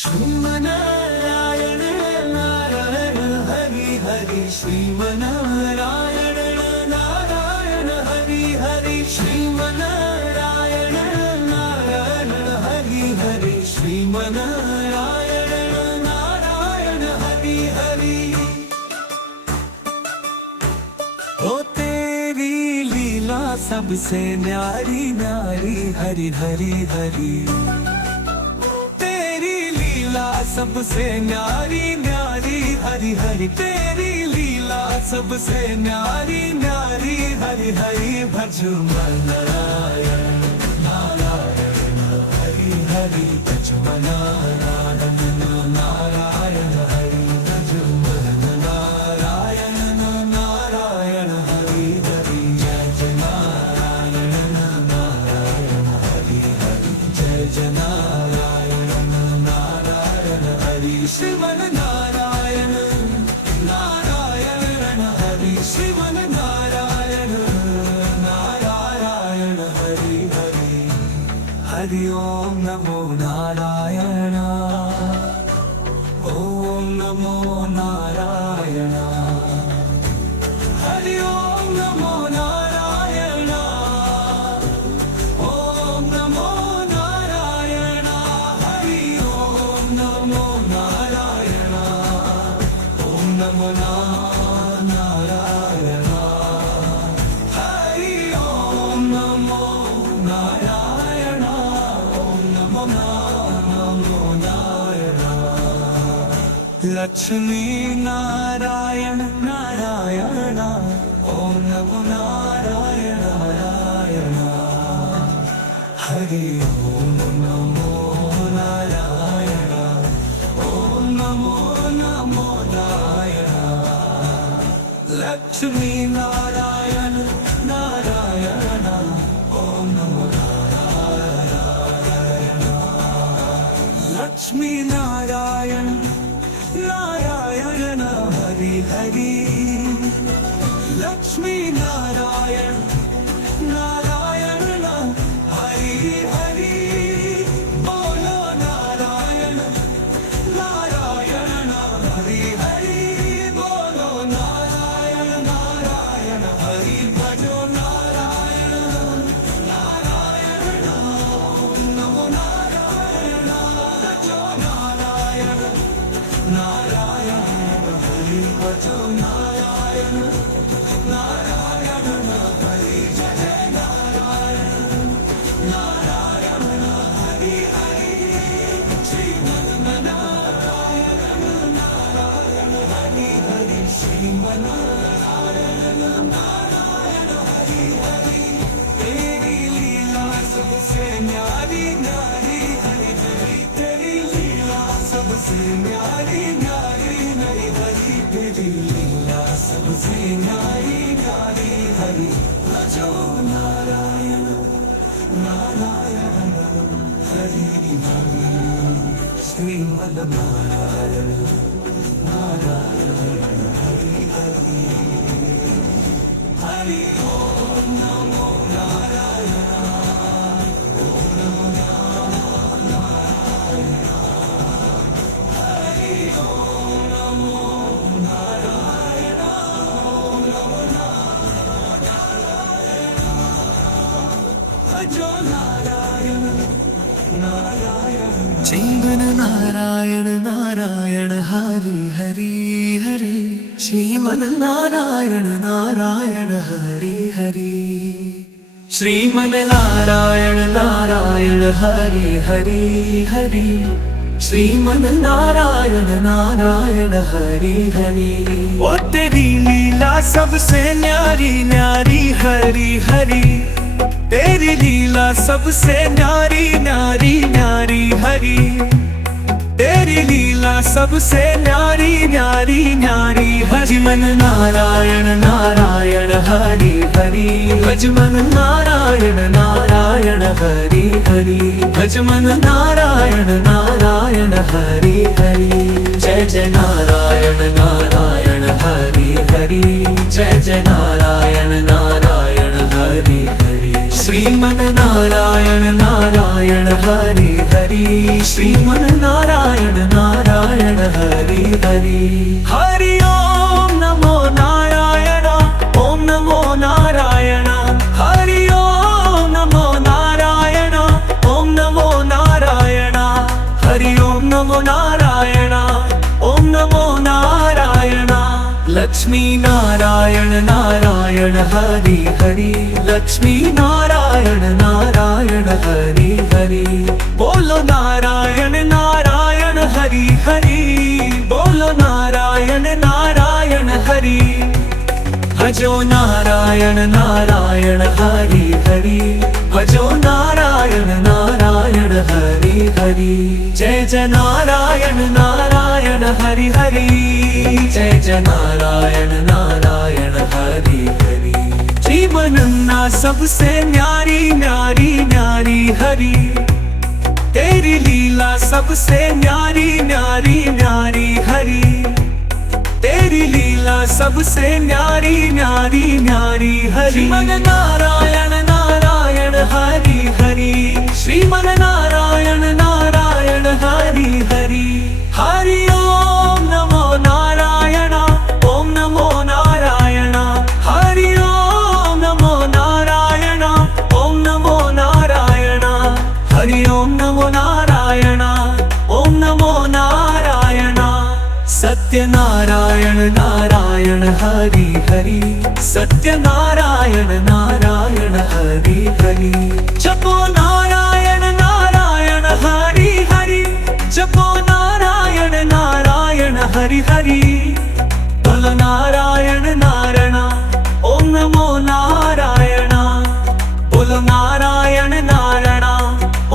श्रीमनारायण नारायण हरि हरि श्रीमनारायण नारायण हरि हरि श्रीमनारायण नारायण हरि हरि श्रीमनारायण नारायण हरि हरि। ओ तेरी लीला सबसे न्यारी न्यारी हरि हरि हरि। सबसे न्यारी न्यारी हरि हरि। तेरी लीला सबसे न्यारी न्यारी हरि हरि। भज नारायण नारायण हरि हरि। भज नारायण नारायण हरि। भज नारायण नारायण हरि हरि। जय नारायण नारायण हरि हरि। जय नारायण श्रीमन नारायण नारायण हरि। श्रीमन नारायण नारायण हरि हरि। हरि ओम नमो नारायण। ओम नमो नारायण। हरि ओम नमो नारायण। ओम नमो नारायण। हरि ओम नमो नारायण। नमो नारायण। हरि ओम नमो नारायण। ओम नमो नारायण। लक्ष्मी नारायण नारायण। ओम नमो नारायण नारायण। हरि ओम नमो नारायण। ओम नमो लक्ष्मी नारायण नारायण। ओम नमो नारायण। लक्ष्मी नारायण नारायण हरि हरि। लक्ष्मी नारायण नारायण हरि हरि। बोलो नारायण नारायण हरि हरि। बोलो नारायण नारायण हरि। भजो नारायण नारायण। ओम नमो नारायण। भजो नारायण नारायण हरि। भजो नारायण नारायण हरि। जय नारायण नारायण हरि हरि। श्रीमन नारायण नारायण हरि हरि। श्रीमन नारायण नारायण हरि हरि। तेरी लीला सबसे न्यारी न्यारी हरि हरि। तेरी लीला सबसे न्यारी न्यारी हरि हरि। तेरी लीला सबसे न्यारी न्यारी हरि। भजो नारायण नारायण हरि हरि। श्रीमन नारायण नारायण हरि हरि। हरि ओम नमो नारायण। ओम नमो नारायण। हरि ओम नमो नारायण। ओम नमो नारायण। भजो नारायण नारायण। जीवन नारायण नारायण हरि हरि हरि। श्रीमन नारायण नारायण हरि हरि। श्रीमन नारायण नारायण हरि हरि हरि। श्रीमन नारायण नारायण हरि हरि। ओ तेरी लीला सबसे न्यारी न्यारी हरि हरि। तेरी लीला सबसे न्यारी न्यारी न्यारी हरि। तेरी लीला सबसे न्यारी न्यारी न्यारी। भजमन नारायण नारायण हरि हरि। भजमन नारायण नारायण हरि हरि। भजमन नारायण नारायण हरि हरि। जय जय नारायण नारायण हरि हरि। जय जय नारायण नारायण हरि हरि। श्रीमन नारायण नारायण हरि हरि। श्रीमन नारायण हरि हरि ओम नमो नारायण ओम नमो नारायण हरि ओम नमो नारायण ओम नमो नारायण हरि ओम नमो नारायण ओम नमो नारायण लक्ष्मी नारायण नारायण हरि हरि लक्ष्मी नारायण नारायण हरि हरि बोलो नारायण नारायण हरि हरि बोलो नारायण नारायण हरि भजो नारायण नारायण हरि हरि भजो नारायण नारायण हरि हरि जय जय नारायण नारायण हरि हरि जय जय नारायण नारायण हरि हरि जीवन ना सबसे न्यारी न्यारी न्यारी हरि तेरी लीला सबसे न्यारी न्यारी न्यारी हरि तेरी लीला सबसे न्यारी न्यारी न्यारी हरि श्रीमन नारायण नारायण हरि हरि श्रीमन नारायण नारायण हरि हरि हरि ओम नमो नारायण ओम नमो नारायण हरि ओम नमो नारायण ओम नमो नारायण हरि ओम नमो नारायण ओम नमो नारायण सत्य नारायण नारायण हरि हरि सत्य नारायण नारायण हरि हरि जपो नारायण नारायण हरि हरि जपो नारायण नारायण हरि हरि बोलो नारायण नारायण ओम नमो नारायण बोलो नारायण नारायण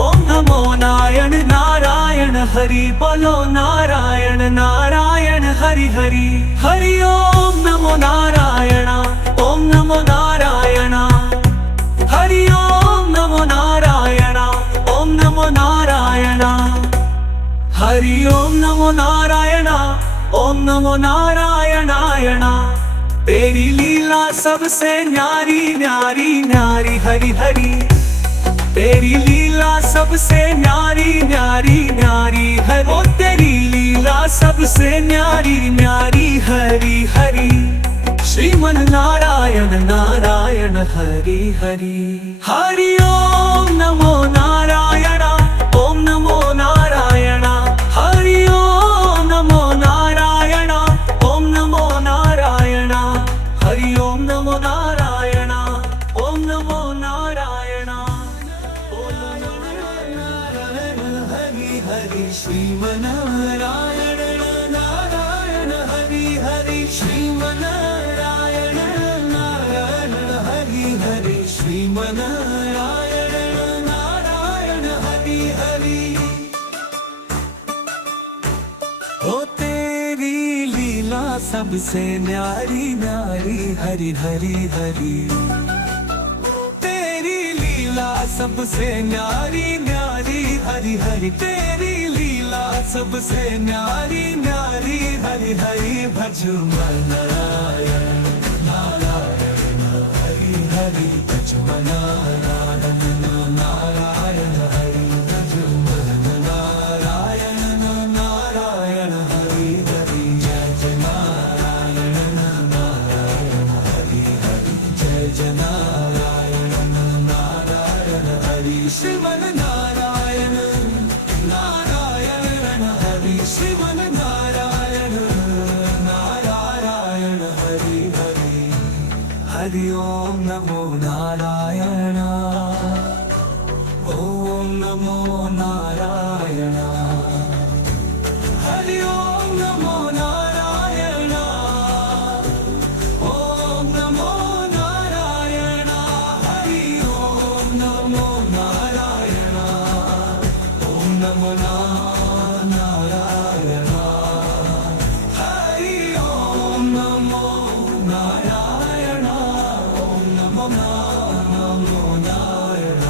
ओम नमो नारायण नारायण हरि बोलो नारायण नारायण हरि हरि हरि ओम नमो नारायण ओम नमो नारायण हरि ओम नमो नारायण ओम नमो नारायण हरि ओम नमो नारायण ओम नमो नारायणायण तेरी लीला सबसे न्यारी न्यारी न्यारी हरि हरि तेरी लीला सबसे न्यारी न्यारी न्यारी हरि ओ तेरी लीला सबसे न्यारी न्यारी हरि हरि श्रीमन नारायण नारायण हरि हरि हरि ओम नमो नारायण ओम नमो नारायण हरि ओम नमो नारायण ओम नमो नारायण हरि ओम नमो नारायण ओम नमो नारायण हरि हरि श्रीमनारायण नारायण हरि हरि श्रीमनारायण नारायण हरि हरि श्रीमनारायण नारायण हरि हरि ओ तेरी लीला सबसे न्यारी न्यारी हरि हरि हरि तेरी लीला सबसे न्यारी न्यारी हरि हरि तेरी लीला सबसे न्यारी न्यारी हरि हरि भजो नारायण नारायण हरि हरि भजो नारायण नारायण हरि भजो नारायण नारायण हरि हरि जय जय नारायण नारायण हरि हरि जय जय नारायण नारायण हरि श्रीमन नारायण नारायण हरि श्रीमन नारायण नारायण हरि हरि हरि ओम नमो नारायण ओम नमो नारायण हरि ओम नमो नारायण ओम नमो नारायण हरि ओम नमो नारायण ओम नमो नारायण हरि ओम नमो नारायण ओम नमो नारायण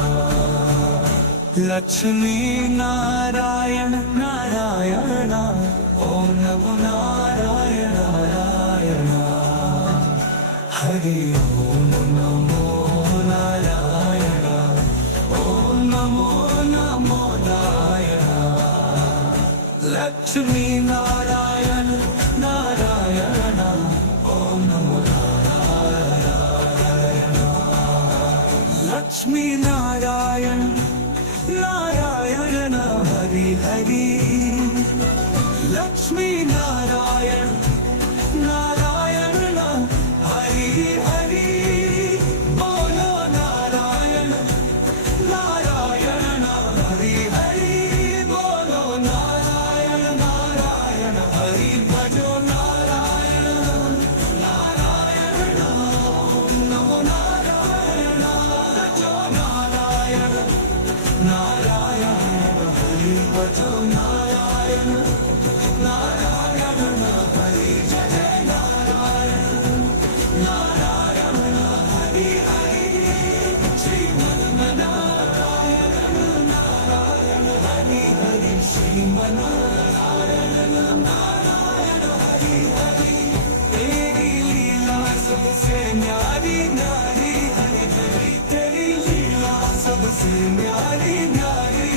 लक्ष्मी नारायण नारायण ओम नमो नारायण नारायण हरि ओम नमो नारायण ओम नमो नारायण लक्ष्मी नारायण लक्ष्मी नारायण नारायण हरि हरि लक्ष्मी नारायण नारायण हरि हरि बोलो नारायण नारायण हरि हरि बोलो नारायण नारायण हरि भजो नारायण नारायण नमो नारायण भजो नारायण नारायण हरि भजो नारायण नारायण हरि जय नारायण नारायण हरि हरि श्रीमन्नारायण नारायण हरि हरि श्रीमन्नारायण नारायण हरि हरि तेरी लीला सबसे न्यारी न्यारी हरि हरि तेरी लीला सबसे न्यारी न्यारी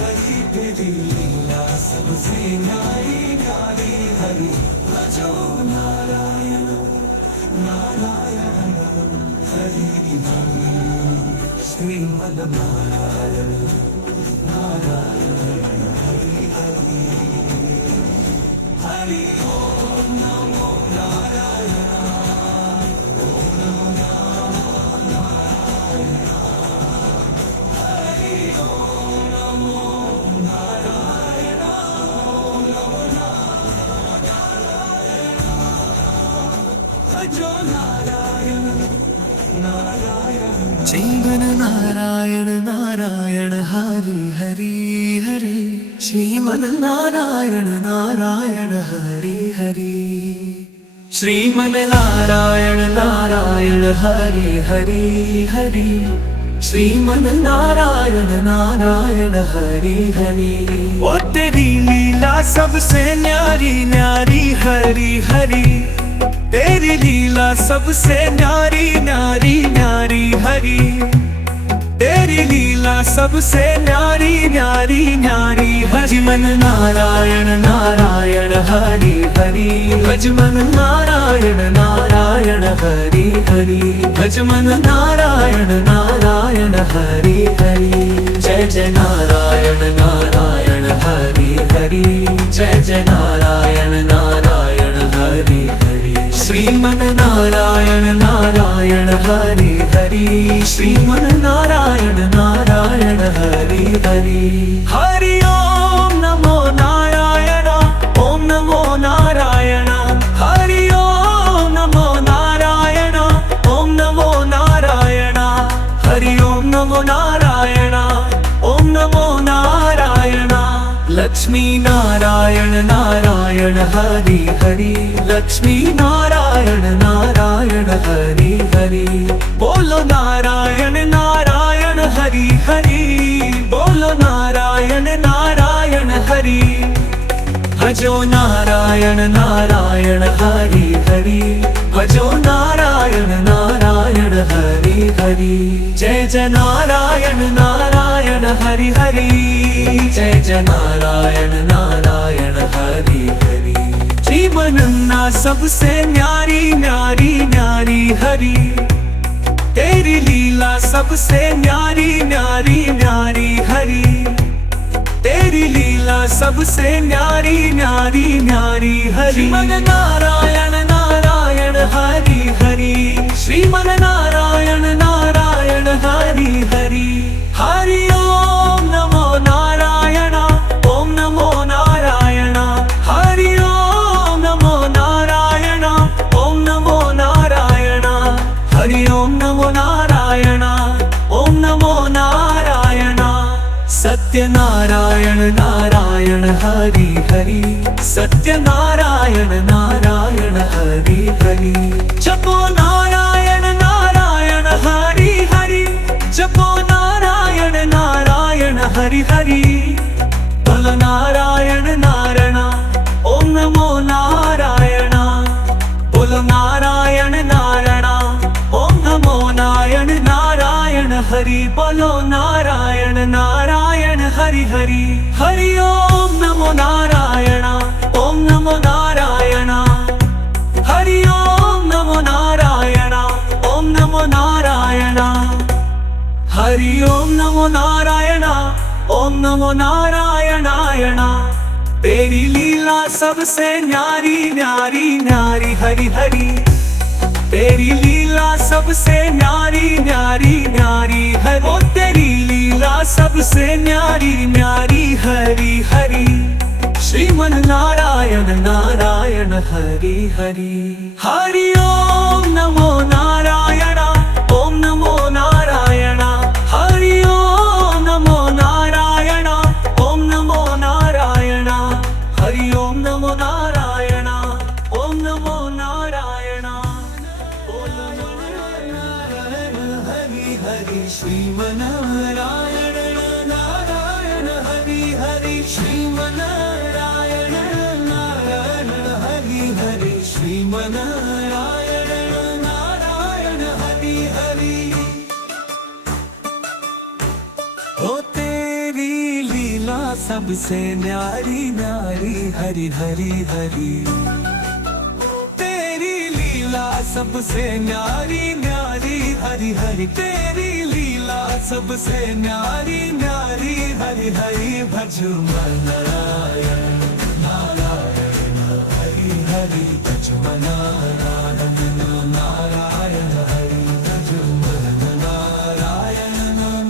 हरि हरि तेरी लीला सबसे न्यारी न्यारी हरि भजो नारायण नारायण हरि हरि श्रीमन्नारायण नारायण हरि हरि हरि ओम नमो नारायण भजो नारायण नारायण जीवन नारायण नारायण हरि हरि हरि श्रीमन नारायण नारायण हरि हरि श्रीमन नारायण नारायण हरि हरि हरि श्रीमन नारायण नारायण हरि हरि वो तेरी लीला सबसे न्यारी न्यारी हरि हरि तेरी लीला सबसे न्यारी न्यारी न्यारी हरि तेरी लीला सबसे न्यारी न्यारी न्यारी भजमन नारायण नारायण हरि हरि भजमन नारायण नारायण हरि हरि भजमन नारायण नारायण हरि हरि जय जय नारायण नारायण हरि हरि जय जय नारायण नारायण हरि हरि श्रीमन नारायण नारायण हरि हरि श्रीमन नारायण नारायण हरि हरि हरि ओम नमो नारायण ओम नमो नारायण हरि ओम नमो नारायण ओम नमो नारायण हरि ओम नमो नारायण ओम नमो नारायण लक्ष्मी नारायण नारायण हरि हरि लक्ष्मी नारायण नारायण हरि हरि बोलो नारायण नारायण हरि हरि बोलो नारायण नारायण हरि भजो नारायण नारायण हरि हरि भजो नारायण नारायण हरि हरि जय जय नारायण नारायण हरि हरि जय जय नारायण नारायण हरि हरि जीवनन्ना सबसे न्यारी न्यारी न्यारी हरि तेरी लीला सबसे न्यारी न्यारी न्यारी हरि तेरी लीला सबसे न्यारी न्यारी न्यारी हरि श्रीमन नारायण नारायण हरि हरि श्रीमन नारायण नारायण हरि हरि हरि ओम नमो नारायण ओम नमो नारायण हरि ओम नमो नारायण ओम नमो नारायण हरि ओम नमो नारायण ओम नमो नारायण सत्य नारायण नारायण हरि हरि सत्य नारायण नारायण हरि हरि जपो नारायण नारायण हरि हरि जपो नारायण नारायण हरि हरि बोलो नारायण नारायण ओम नमो नारायण बोलो नारायण नारायण ओम नमो नारायण नारायण हरि बोलो नारायण नारायण हरि हरि हरि ओम नमो नारायण ओम नमो नारायण हरि ओम नमो नारायण ओम नमो नारायण हरि ओम नमो नारायण, ओम नमो नारायणायण। तेरी लीला सबसे न्यारी न्यारी न्यारी हरि हरि। तेरी लीला सबसे न्यारी न्यारी न्यारी है, ओ तेरी लीला सबसे न्यारी न्यारी हरि हरि। श्रीमन नारायण नारायण हरि हरि। हरि ओम नमो नारायण, ओम नमो नारायण। हरि ओम नमो नारायण, ओम नमो नारायण। हरि ओम नमो नारायण, ओम नमो नारायण। हरि हरि श्रीमनारायण नारायण हरि हरि। श्रीमनारायण नारायण हरि हरि। श्रीमनारायण नारायण हरि हरि। ओ तेरी लीला सबसे न्यारी न्यारी हरि हरि हरि। सबसे न्यारी न्यारी हरि हरि। तेरी लीला सबसे न्यारी न्यारी हरि हरि। भज नारायण नारायण हरि हरि। भज नारायण नारायण हरि। भज नारायण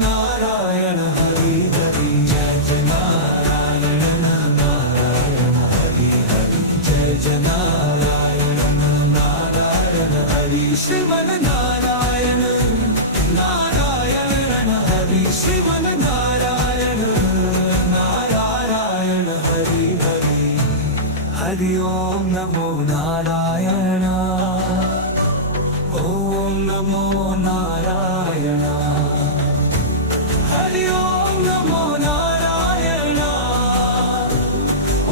नारायण हरि हरि। जय नारायण नारायण हरि हरि। जय नारायण श्रीमन नारायण नारायण हरि। श्रीमन नारायण नारायण हरि हरि। हरि ओम नमो नारायण, ओम नमो नारायण। हरि ओम नमो नारायण,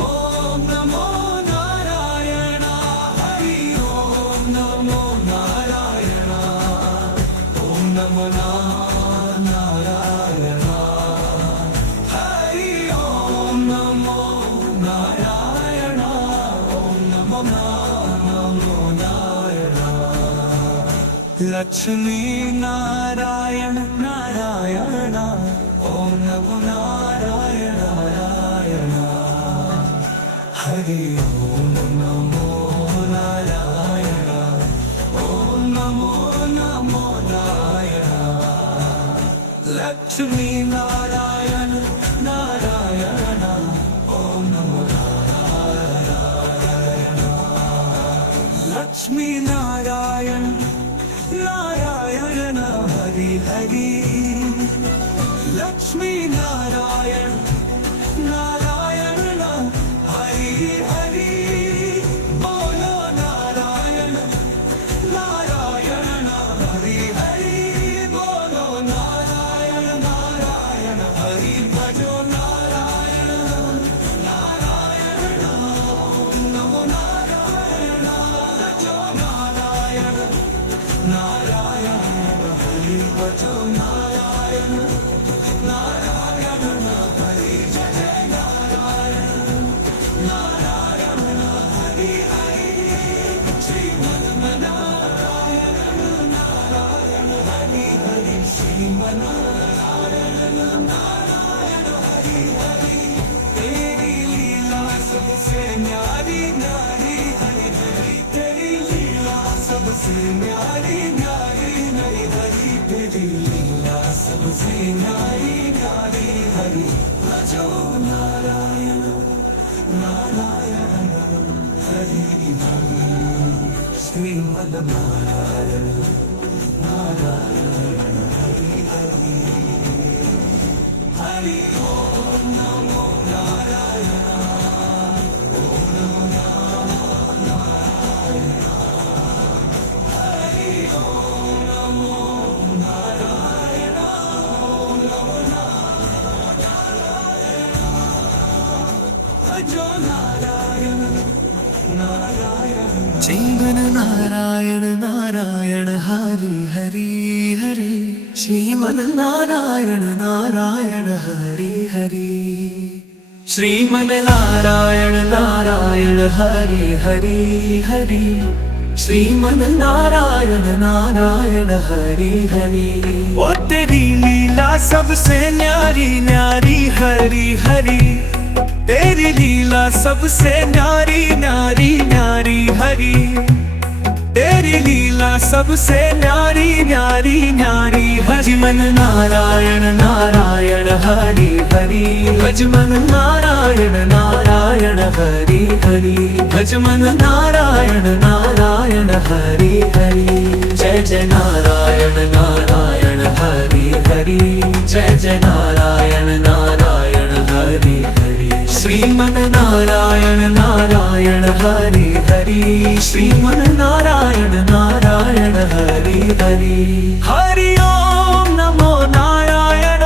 ओम नमो नारायण। हरि ओम नमो नारायण, ओम नमो नारायण। हरि ओम नमो नारायण, ओम नमो नारायण। लक्ष्मी नारायण नारायण, ओम नमो नारायण नारायण। हरि ओम नमो नारायण, ओम नमो नारायण। लक्ष्मी नारायण नारायण, ओम नमो नारायण। लक्ष्मी नारायण नारायण हरि हरि। लक्ष्मी नारायण नारायण हरि हरि। बोलो नारायण नारायण हरि हरि। बोलो नारायण नारायण हरि। भजो नारायण नारायण, ओम नमो नारायण। भजो नारायण नारायण हरि। भजो नारायण नारायण हरि। जय नारायण नारायण हरि हरि। श्रीमन नारायण नारायण हरि हरि। श्रीमन नारायण नारायण हरि हरि। तेरी लीला सबसे न्यारी न्यारी हरि हरि। तेरी लीला सबसे न्यारी न्यारी हरि हरि। तेरी लीला सबसे न्यारी न्यारी हरि। भजो नारायण नारायण हरि हरि। श्रीमन नारायण नारायण हरि हरि। हरि ओम नमो नारायण, ओम नमो नारायण। हरि ओम नमो नारायण, ओम नमो नारायण। भजो नारायण नारायण। जीवन नारायण नारायण हरि हरि हरि। श्रीमन नारायण नारायण हरि हरि। श्रीमन नारायण नारायण हरि हरि हरि। श्रीमन नारायण नारायण हरि हरि। तेरी लीला सबसे न्यारी न्यारी हरी हरी, तेरी लीला सबसे न्यारी न्यारी न्यारी हरी, तेरी लीला सबसे न्यारी न्यारी न्यारी। भजमन नारायण नारायण हरि हरि, भजमन नारायण नारायण हरि हरि, भजमन नारायण नारायण हरि हरि। जय जय नारायण नारायण हरि हरि, जय जय नारायण नारायण हरि हरि। श्रीमन नारायण नारायण हरि हरि, श्रीमन नारायण नारायण हरि हरि। हरि ओम नमो नारायण,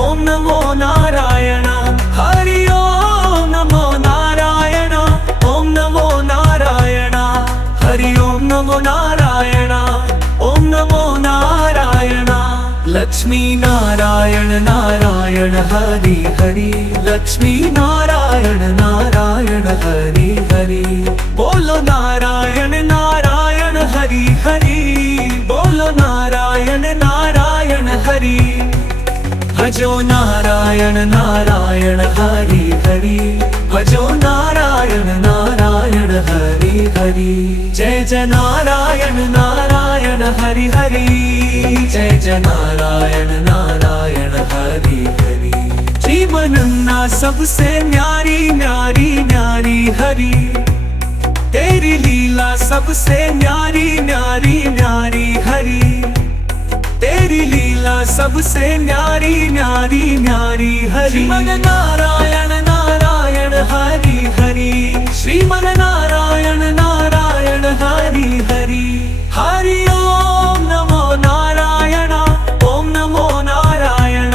ओम नमो नारायण, हरि ओम नमो नारायण, ओम नमो नारायण, हरि ओम नमो नारायण, ओम नमो नारायण। लक्ष्मी नारायण नारायण हरि हरि, लक्ष्मी नारायण नारायण हरि हरि। बोलो नारायण नारायण हरि हरि, बोलो नारायण नारायण हरि। भजो नारायण नारायण हरि हरि, भजो नारायण नारायण हरि हरि। जय जय नारायण नारायण हरि हरि, जय जय नारायण नारायण हरि हरि। जीवन ना सबसे न्यारी न्यारी न्यारी हरि, तेरी लीला सबसे न्यारी न्यारी न्यारी हरि, तेरी लीला सबसे न्यारी न्यारी न्यारी हरि। श्रीमन नारायण नारायण हरि हरि, श्रीमन नारायण नारायण हरि हरि। हरि ओम नमो नारायण, ओम नमो नारायण,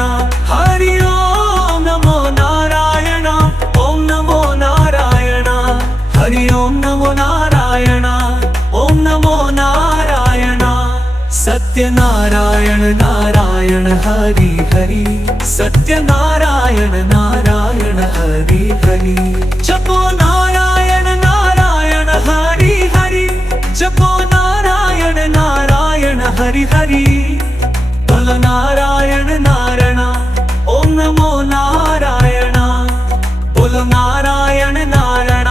हरि ओम नमो नारायण, ओम नमो नारायण, हरि ओम नमो नारायण, ओम नमो नारायण। सत्य नारायण नारायण हरि हरि, सत्य नारायण नारायण हरि हरि। जपो नारायण नारायण हरि हरि, जपो नारायण नारायण हरि हरि। बोलो नारायण नारायण, ओम नमो नारायण, बोलो नारायण नारायण,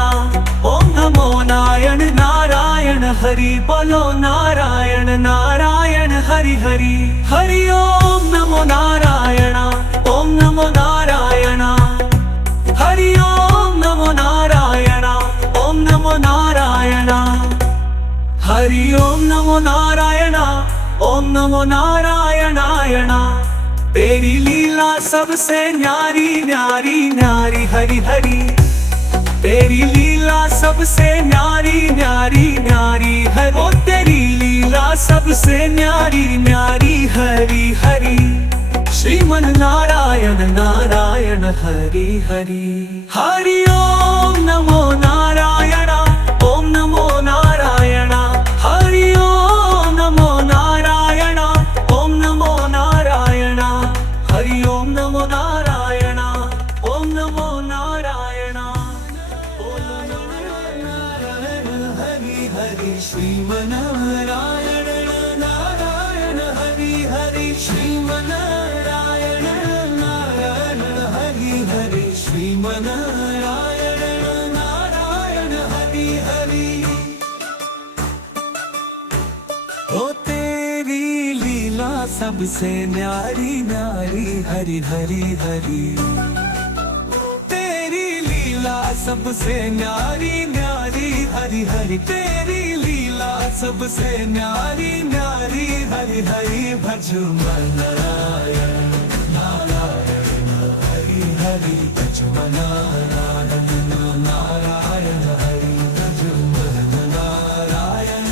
ओम नमो नारायण नारायण हरि। बोलो नारायण नारायण हरि हरि, हरि ओम नमो नारायण, ओम नमो नारायण, हरि ओम नमो नारायण, ओम नमो नारायण, हरि ओम नमो नारायण, ओम नमो नारायणायण। तेरी लीला सबसे न्यारी न्यारी न्यारी हरि हरि, तेरी लीला सबसे न्यारी न्यारी न्यारी हरि। ओ तेरी लीला सबसे न्यारी न्यारी हरि हरि। श्रीमन नारायण नारायण हरि हरि। हरि ओम नमो नारायण, ओम नमो नारायण, हरि ओम नमो नारायण, ओम नमो नारायण, हरि ओम नमो नारायण, ओम नमो नारायण। हरि श्रीमनारायण नारायण हरि हरि, श्रीमनारायण नारायण हरि हरि, श्रीमनारायण नारायण हरि हरि। ओ तेरी लीला सबसे न्यारी न्यारी हरि हरि हरि, तेरी लीला सबसे न्यारी न्यारी हरि हरि, तेरी लीला सबसे न्यारी न्यारी हरि हरि। भजो नारायण नारायण हरि हरि, भजो नारायण नारायण हरि, भजो नारायण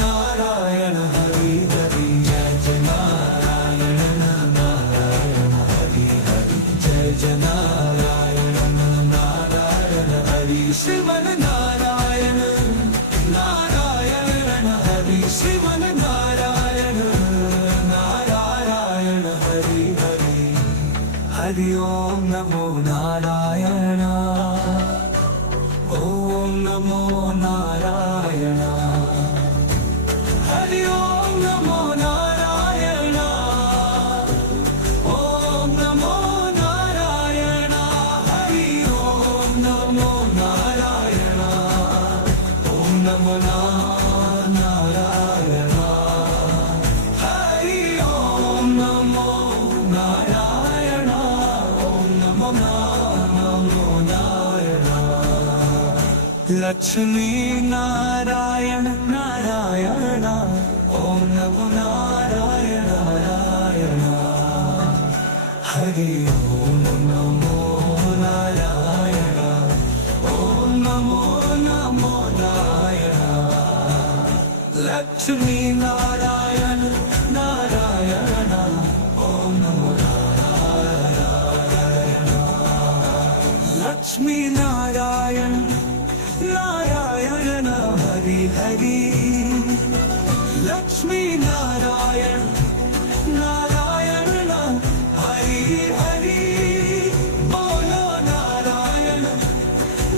नारायण हरि हरि। जय जय नारायण नारायण हरि हरि, जय जय नारायण नारायण हरि। श्रीमन नारायण नारायण हरि, श्रीमन नारायण नारायण हरि हरि। हरि ओम नमो नारायण, ओम नमो नारायण, हरि ओम नमो नारायण, नमो नारायण हरि ओम नमो नारायण ओम नमो नारायण लक्ष्मी नारायण नारायण ओम नमो नारायण नारायण हरि ओम नमो नारायण ओम नमो नारायण लक्ष्मी नारायण नारायण ओम नमो नारायण लक्ष्मी नारायण नारायण हरि हरि लक्ष्मी नारायण नारायण हरि हरि बोलो नारायण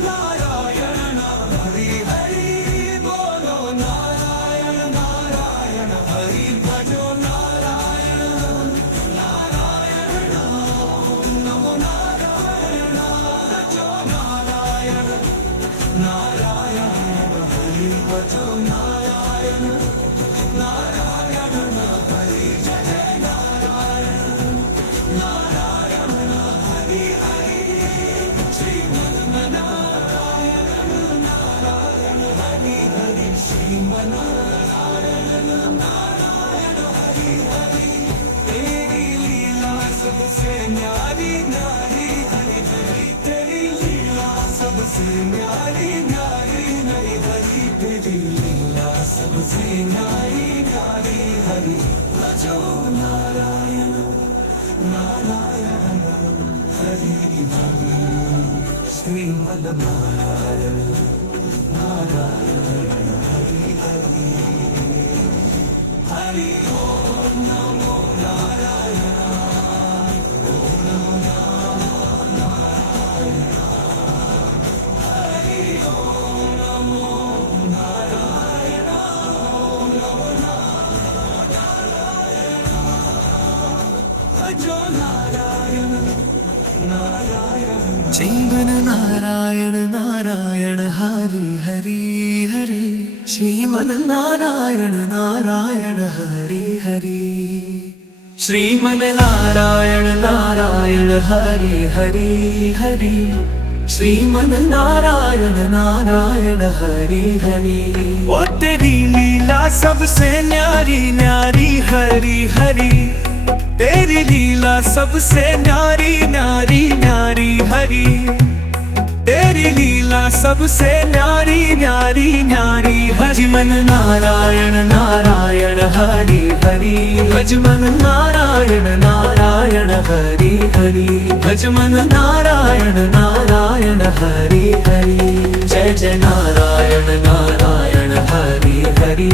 नारायण हरि हरि बोलो नारायण नारायण हरि भजो नारायण नारायण ओम नमो नारायण भजो नारायण नारायण हरि भजो नारायण नारायण हरि जय नारायण नारायण हरि हरि श्रीमन्नारायण नारायण हरि हरि श्रीमन्नारायण नारायण हरि हरि तेरी लीला सबसे न्यारी न्यारी हरि हरि तेरी लीला सबसे न्यारी न्यारी हरि हरि तेरी लीला सबसे न्यारी न्यारी हरि भजो नारायण नारायण हरि हरि श्रीमन्नारायण नारायण हरि हरि हरि ओम नमो नारायण ओम नमो नारायण हरि ओम नमो नारायण ओम नमो नारायण भजो नारायण नारायण जीवन नारायण नारायण हरि हरि हरि श्रीमन नारायण नारायण हरि हरि श्रीमन नारायण नारायण हरि हरि हरि श्रीमन नारायण नारायण हरि हरि ओ तेरी लीला सबसे न्यारी न्यारी हरि हरि तेरी लीला सबसे न्यारी न्यारी न्यारी हरि तेरी लीला सबसे न्यारी न्यारी न्यारी भजमन नारायण नारायण हरि हरि भजमन नारायण नारायण हरि हरि भजमन नारायण नारायण हरि हरि जय जय नारायण नारायण हरि हरि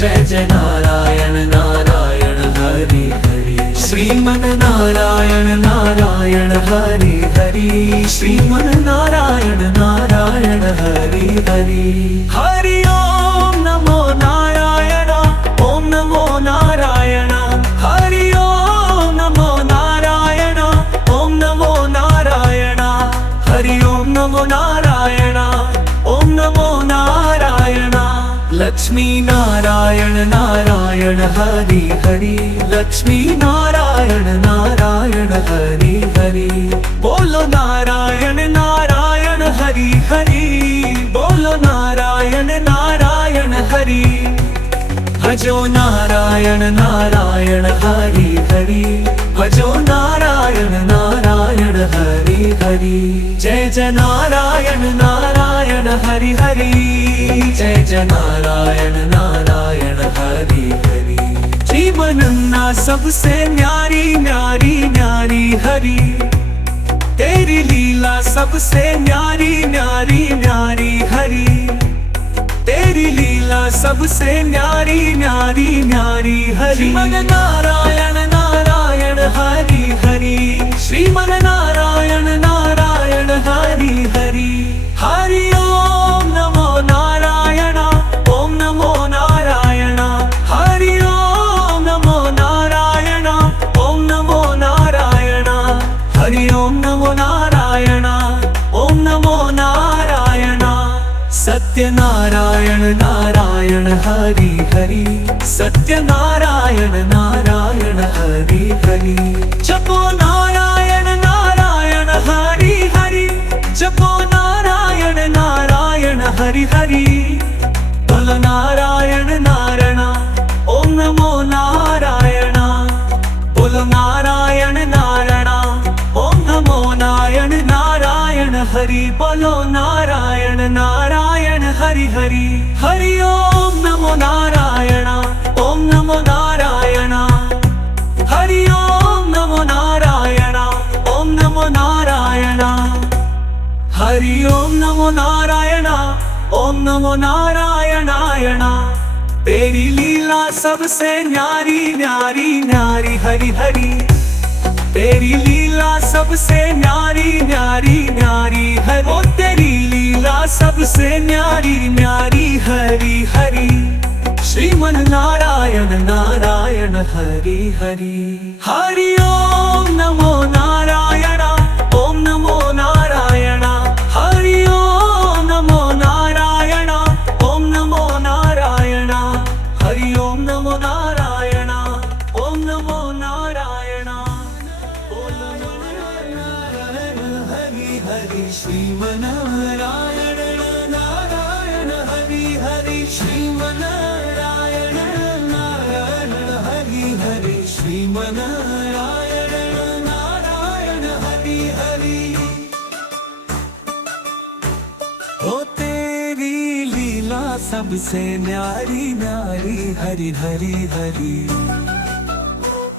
जय जय नारायण नारायण हरि हरि श्रीमन नारायण नारायण हरि हरि श्रीमन नारायण नारायण हरि हरि हरि ओम नमो नारायण ओम नमो नारायण हरि ओम नमो नारायण ओम नमो नारायण हरि ओम नमो नारायण ओम नमो नारायण लक्ष्मी नारायण नारायण हरि हरि लक्ष्मी नारायण नारायण हरि हरि बोलो नारायण नारायण हरि हरि बोलो नारायण नारायण हरि भजो नारायण नारायण हरि हरि भजो नारायण नारायण हरि हरि जय जय नारायण नारायण हरि हरि जय जय नारायण नारायण हरि हरि जीवन ना सबसे न्यारी न्यारी न्यारी हरि तेरी लीला सबसे न्यारी न्यारी न्यारी हरि तेरी लीला सबसे न्यारी न्यारी न्यारी हरि श्रीमन नारायण नारायण हरि हरि श्रीमन नारायण नारायण हरि हरि हरि ओम नमो नारायण ओम नमो नारायण हरि ओम नमो नारायण ओम नमो नारायण हरि ओम नमो नारायण ओम नमो नारायण सत्य सत्यनारायण नारायण हरि हरि सत्यनारायण नारायण हरि हरि जपो नारायण नारायण हरि हरि जपो नारायण नारायण हरि हरि बोल नारायण नारायण ओम नमो नारायण बोल नारायण नारायण ओम नमो नारायण नारायण हरि बोलो नारायण नारायण हरि हरि हरि ओम नमो नारायण ओम नमो नारायण हरि ओम नमो नारायण ओम नमो नारायण हरि ओम नमो नारायण ओम नमो नारायणायण तेरी लीला सबसे न्यारी न्यारी न्यारी हरि हरि तेरी लीला सबसे न्यारी न्यारी न्यारी हरि ओ तेरी लीला सबसे न्यारी न्यारी हरि हरि श्रीमन नारायण नारायण हरि हरि हरि ओम नमो नारायण ओम नमो नारायण हरि ओम नमो नारायण ओम नमो नारायण हरि ओम नमो नारायण ओम नमो नारायण हरि हरि श्रीमनारायण नारायण हरि हरि श्रीमनारायण नारायण हरि हरि श्रीमनारायण नारायण हरि हरि ओ तेरी लीला सबसे न्यारी न्यारी हरि हरि हरि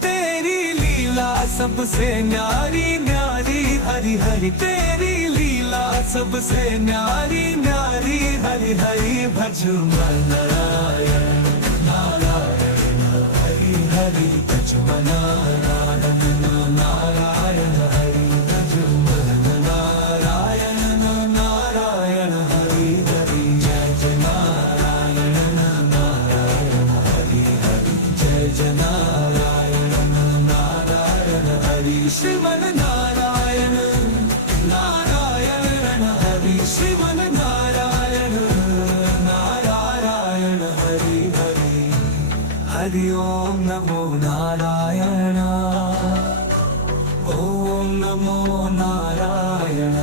तेरी लीला सबसे न्यारी न्यारी हरि हरि तेरी लीला सबसे न्यारी न्यारी हरि हरि भजो नारायण नारायण हरि हरि भजो नारायण नारायण हरि भजो नारायण नारायण हरि हरि जय जय नारायण नारायण हरि हरि जय जय नारायण नारायण हरि श्रीमन नारायण नारायण हरि श्रीमन नारायण नारायण हरि हरि हरि ओम नमो नारायण ओम नमो नारायण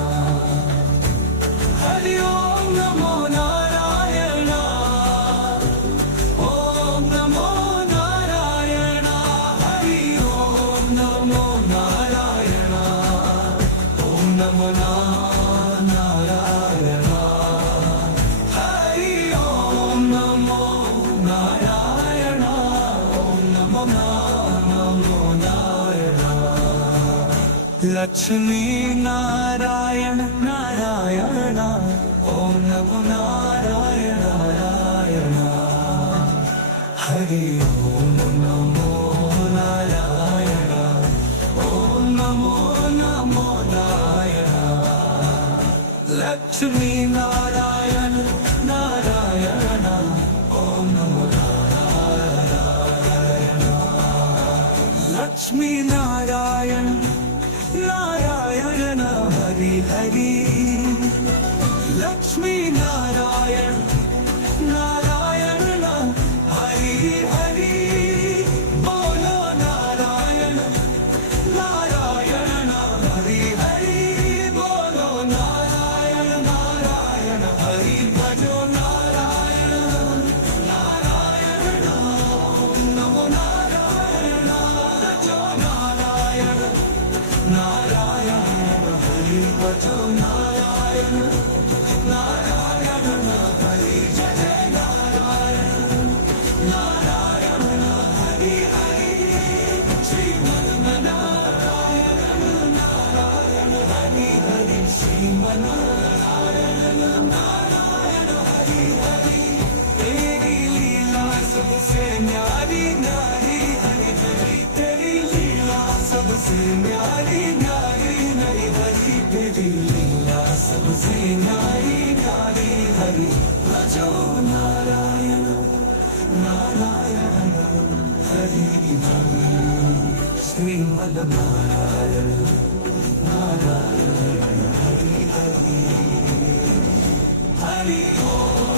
हरि ओम नमो नारायण ओम नमो नारायण हरि ओम नमो नारायण ओम नमो नारायण हरि ओम नमो नारायण ओम नमो नारायण लक्ष्मी नारायण नारायण ओम नमो नारायण नारायण हरि ओम नमो नारायण ओम नमो नारायण लक्ष्मी नारायण नारायण ओम नमो नारायण लक्ष्मी नारायण नारायण हरि हरि लक्ष्मी नारायण नारायण हरि हरि बोलो नारायण नारायण हरि हरि बोलो नारायण नारायण हरि भजो नारायण नारायण ओम नमो नारायण भजो नारायण नारायण हरि भजो नारायण नारायण हरि जय जय नारायण नारायण हरि हरि श्रीमन नारायण नारायण हरि हरि श्रीमन नारायण नारायण हरि हरि तेरी लीला सबसे न्यारी न्यारी हरि हरि तेरी लीला सबसे न्यारी न्यारी हरि हरि तेरी लीला सबसे न्यारी न्यारी हरि भजो नारायण नारायण हरि हरि श्रीमद नारायण नारायण हरि हरि हरि ओम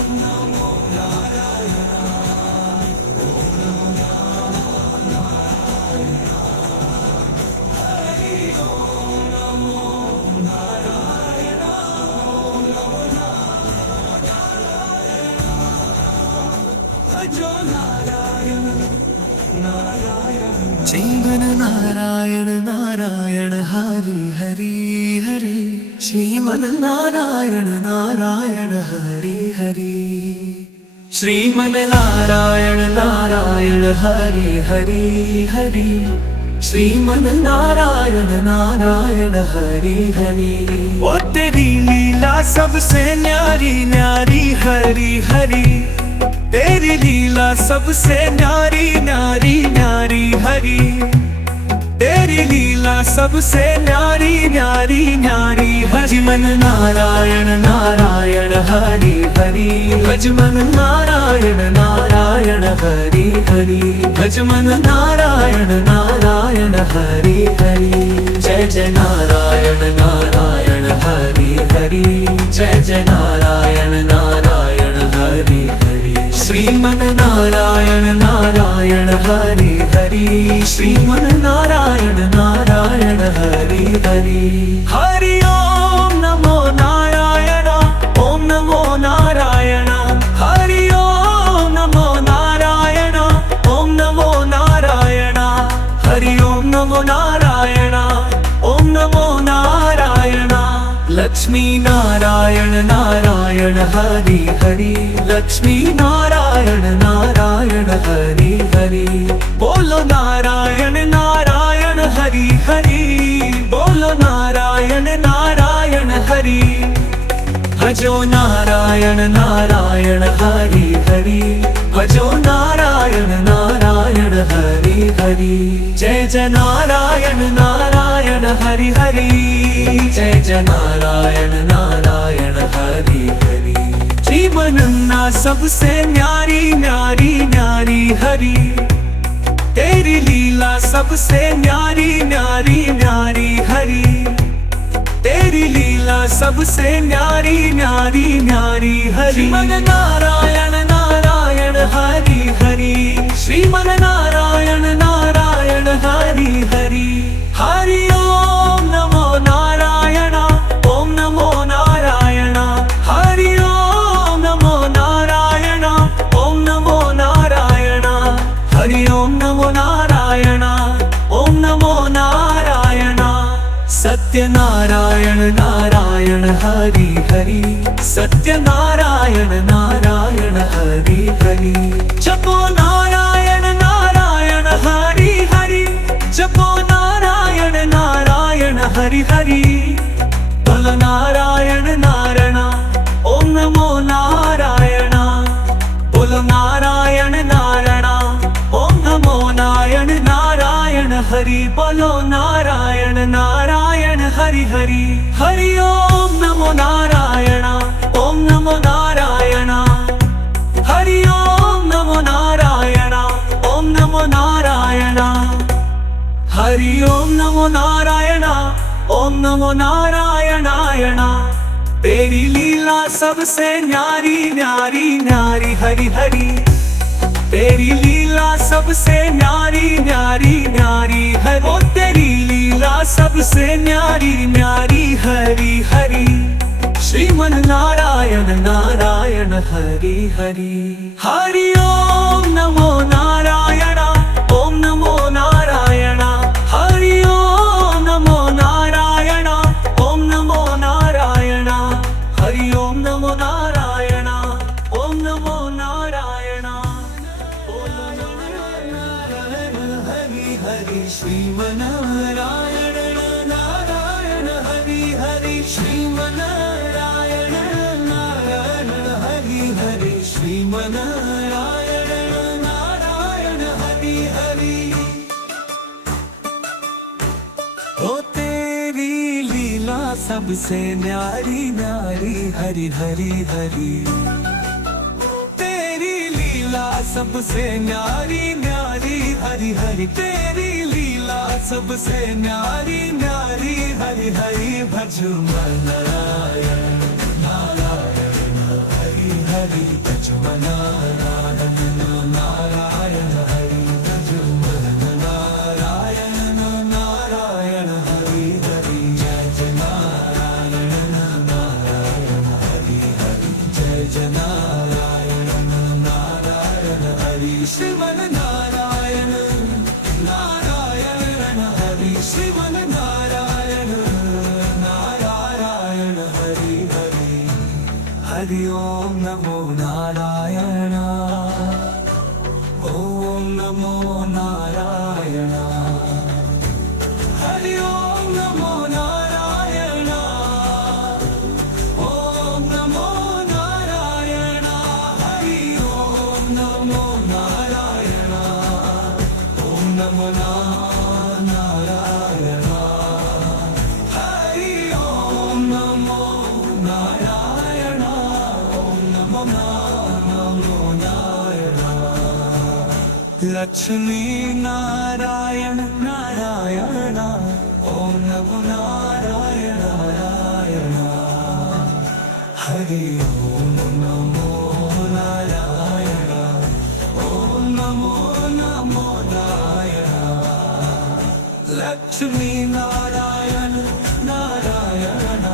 श्रीमन नारायण नारायण हरि हरि हरि श्रीमन नारायण नारायण हरि हरि श्रीमन नारायण नारायण हरि हरि हरि श्रीमन नारायण नारायण हरि हरि। वो तेरी लीला सबसे न्यारी न्यारी हरि हरि, तेरी लीला सबसे न्यारी न्यारी न्यारी हरि, तेरी लीला सबसे न्यारी न्यारी न्यारी। भजमन नारायण नारायण हरि हरि, भजमन नारायण नारायण हरि हरि, भजमन नारायण नारायण हरि हरि। जय जय नारायण नारायण हरि हरि, जय जय नारायण नारायण हरि हरि। श्रीमन नारायण नारायण हरि हरि, श्रीमन नारायण नारायण हरि हरि। हरि ओम नमो नारायण, ओम नमो नारायण। हरि ओम नमो नारायण, ओम नमो नारायण। हरि ओम नमो नारायण, ओम नमो नारायण। लक्ष्मी नारायण नारायण हरि हरि, लक्ष्मी नारायण नारायण हरि हरि। बोलो नारायण नारायण हरि हरि, बोलो नारायण नारायण हरि। भजो नारायण नारायण हरि हरि, भजो नारायण नारायण हरि हरि। जय जय नारायण नारायण हरि हरि, जय जय नारायण नारायण हरि हरि। जीवन ना सबसे न्यारी न्यारी न्यारी हरि, तेरी लीला सबसे न्यारी न्यारी न्यारी हरि, तेरी लीला सबसे न्यारी न्यारी न्यारी हरि। श्रीमन नारायण नारायण हरि हरि, श्रीमन नारायण नारायण हरि हरि। हरि ओम नमो नारायण, ओम नमो नारायण। हरि ओम नमो नारायण, ओम नमो नारायण। हरि ओम नमो नारायण, ओम नमो नारायण। सत्य नारायण नारायण हरि हरि, सत्य नारायण नारायण हरि हरि। जपो नारायण नारायण हरि हरि, जपो नारायण नारायण हरि हरि। बोलो नारायण नारायण, ओम नमो नारायण। बोलो नारायण नारायण, ओम नमो नारायण नारायण हरि। बोलो नारायण नारायण हरि हरि। हरि ओम नमो नारायण, ओम नमो नारायण। हरि ओम नमो नारायण, ओम नमो नारायण। हरि ओम नमो नारायण, ओम नमो नारायणायण। तेरी लीला सबसे न्यारी न्यारी न्यारी हरि हरि, तेरी लीला सबसे न्यारी न्यारी न्यारी हरि। ओ तेरी लीला सबसे न्यारी न्यारी हरि हरि। श्रीमन नारायण नारायण हरि हरि। हरि ओम नमो नारायण, ओम नमो नारायण। हरि ओम नमो नारायण, ओम नमो नारायण। हरि ओम नमो नारायण, ओम नमो नारायण। हरि हरि श्रीमनारायण नारायण हरि हरि। श्रीमनारायण नारायण हरि हरि। श्रीमनारायण नारायण हरि हरि। ओ तेरी लीला सबसे न्यारी न्यारी हरि हरि हरि। सबसे न्यारी न्यारी हरि हरि। तेरी लीला सबसे न्यारी न्यारी हरि हरि। भजो नारायण नारायण हरि हरि। भजो नारायण नारायण हरि। भजो नारायण नारायण हरि हरि। जय जय नारायण नारायण हरि हरि। जय जय नारायण नारायण हरि। श्रीमन नारायण नमो नारायण, ओम नमो नारायण। हरि ओम नमो नारायण, ओम नमो नारायण। हरि ओम नमो नारायण, ओम नमो नारायण। हरि ओम नमो नारायण, ओम नमो नारायण। लक्ष्मी नारायण नारायण, ओम नमो नारायण नारायण। हरि ओम नमो नारायण, ओम नमो नारायण। लक्ष्मी नारायण नारायण,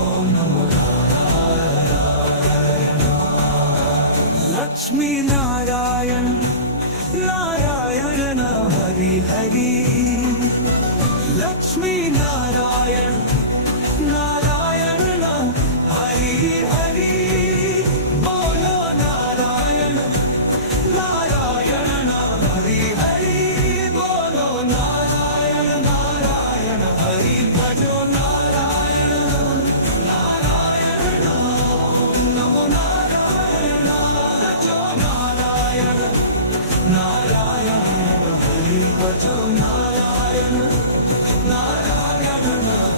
ओम नमो नारायण। लक्ष्मी नारायण नारायण, हरि हरि। लक्ष्मी नारायण नारायण, हरि हरि। बोलो नारायण नारायण, हरि हरि। बोलो नारायण नारायण, हरि भजो नारायण नारायण। ओम नमो नारायण, भजो नारायण नारायण। हरि भजो नारायण नारायण,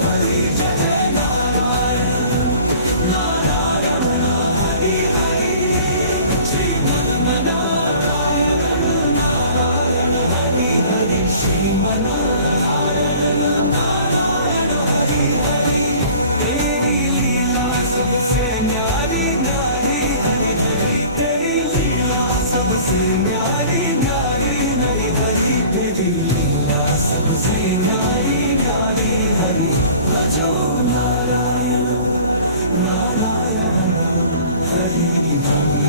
हरि जय नारायण नारायण। हरि हरि श्रीमन्नारायण नारायण, हरि हरि श्रीमन्नारायण नारायण। हरि हरि तेरी लीला सबसे न्यारी न्यारी, हरि हरि तेरी लीला सबसे न्यारी न्यारी। हरि हरि तेरी लीला सबसे न्यारी न्यारी। हरि भजो नारायण नारायण, हरि हरि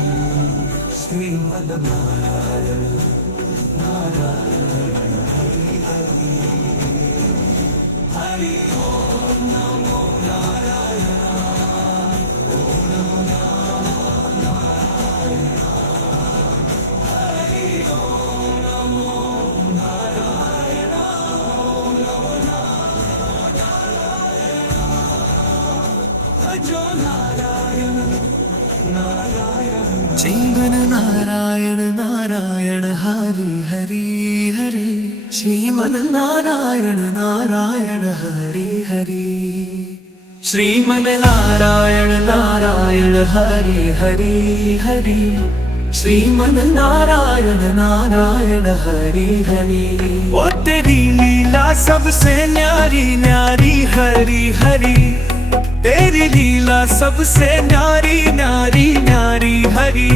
श्रीमन्नारायण नारायण। हरि हरि। हरि ओम नमो नारायण, ओम नमो नारायण। हरि ओम नमो नारायण, ओम नमो नारायण। भजो नारायण नारायण। जीवन नारायण नारायण, हरि हरि हरि। श्रीमन नारायण नारायण, हरि हरि। श्रीमन नारायण नारायण, हरि हरि हरि। श्रीमन नारायण नारायण, हरि हरि। वो तेरी लीला सबसे न्यारी न्यारी, हरि हरि। तेरी लीला सबसे न्यारी न्यारी न्यारी, हरि।